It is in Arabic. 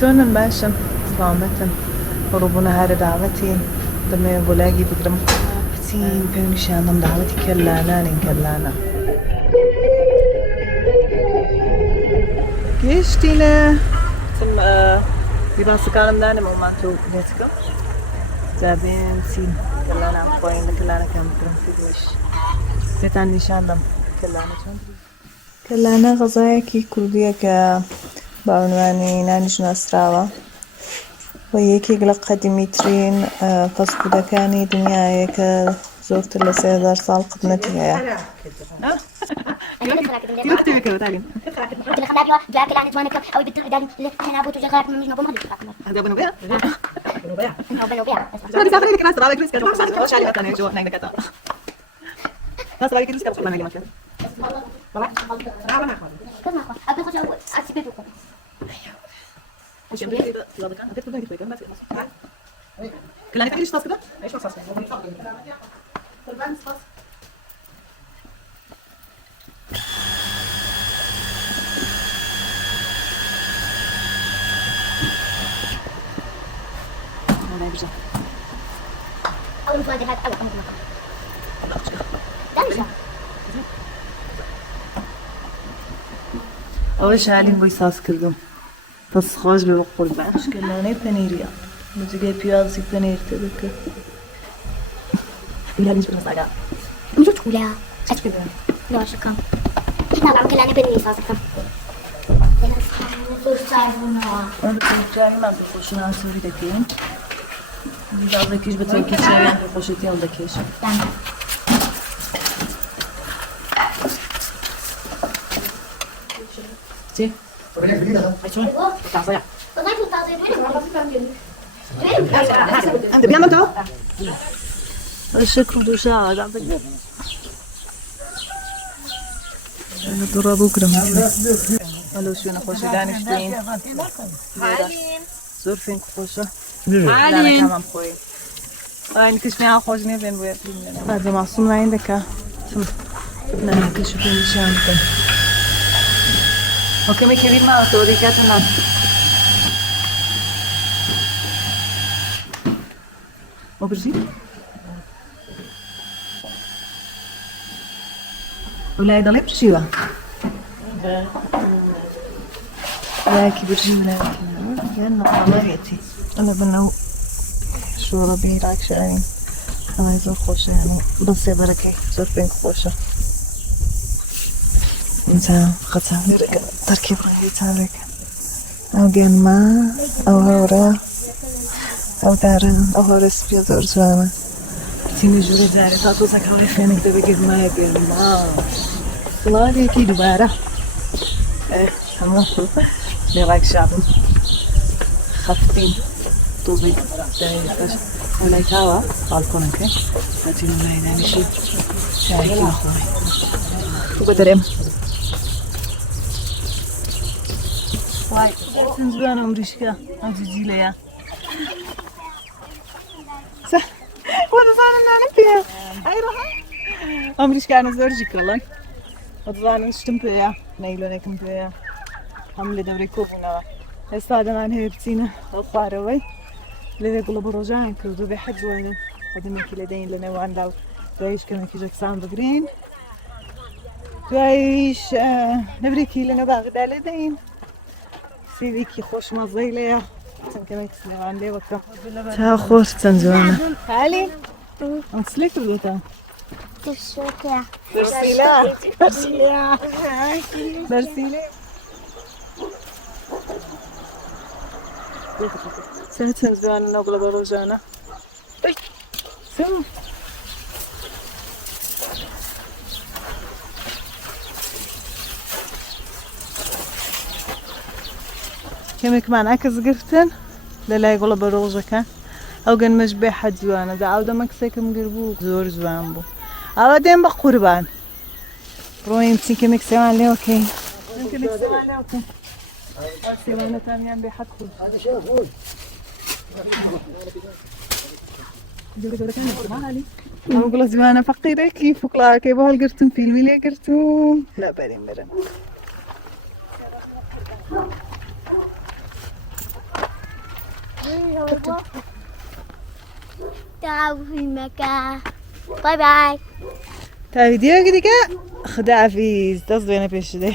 شلون باشم سلامتن قربونا هذا دعوتين دم بولاقي بقرم بتين بيوني شانم دعوتي كلانا كيشتينا ثم يبقى سكانم دانا ما تو نيتكو زابين سين كلانا قوين كلانا كم بقرم في وش ستان شانم كلانا شون كلانا غزايكي كرديك بعنواني نانج ناسراوة ويكي قلقها ديميترين فاسكو كاني دنيايك زورت اللي سيدار صال قدمتي يا تكتبي كذا تعالي قلت لك خلاص جاك الآن زمانك أو بدك داري اللي أنا أبوت وجاك مش مبوم هذا بنو بيا بنو بيا سوري سافري لك ناس ترى كريس كذا مش عارفة أنا جو هناك كذا ناس ترى كريس كذا أنا اللي ما كذا كلاني تاكلي صوص كده؟ ايش صوص؟ أول ما هذا أول دامشة أول شيء علي بوي صوص كردم بس خوش بقول بقى مش كلاني بانيريا مزيجي بيازي بانير تذكر ولا ليش بس على مش تقولها أشكر لا شكرا إحنا بعمل كلامي بني صاصة أنا كنت جاي ما بخوش أنا أسوي دكين إذا ذكيش بتركي شيء بخوشتي على دكيش تي أيشون تعصيا أنت بيعمل تو الشكر دوشة هذا عندك أنا ترى بكرة الو شو نخوش دانشتين زور فين خوشة عالين تمام خوي هاي كشمي خوشني بين بويا هذا معصوم ما عندك لا كشوف فين شانك اوكي مي كبير ما توري كاتنا وبرجي ولا يضل بشيوه لكن برجي لأن طلعتي أنا بنو شو ربي راك شاين أنا يزور خوشة يعني بس بركة زور بينك خوشة أنت خدها بركة تركيب غيري تارك أو جن ما أو هورا أو دارن أو هورس بيزور زوانا تيني جوري داري تاتو سكاوي فينك تبيك ما يبين ما صلاتي كي دوباره تمام لراك شعب خفتين طوبي دايش ولا يتاوى بالكونك لكن ما يداني شيء شايك يا اخوي وبدرم واي تنزلنا مريشكا عزيزي ليا صح وانا صار انا فيها اي روح امريكا انا زورجيك والله وضعنا نشتمبيا نيلونك مبيا عملي دوري كوبنا استاذ انا هي بتينا الخاروي لذا قلب رجعان كردو بحد زوانا قدمنا كيلدين لنا وعندها تعيش كما كيجاك سام بقرين تعيش نبريكي لنا باغدا لدين سيديكي خوش مزيلة كما كسنا عندي وقتا تا خوش تنزوانا علي انسليك بلوتا تشوكا برسيلا برسيلا برسيلا سنتين زمان نقلب روجانا سم كمك معناك زقفتن لا يقلب روجك او جن مشبه حد زوانا دا عودا مكسيك مقربو زور زوان بو عوادين بقربان روين بسين كمك سوان لي اوكي كمك سوان لي اوكي سيوانا تانيان بحد خود هذا شو خود أقول زمان فقيرة كيف فقلا كيف هالقرتم فيلمي ليه قرتم لا بعدين تعالوا في المكان. باي باي. تا ویدیو دیگه خداحافظ. دست بینه پیش ده.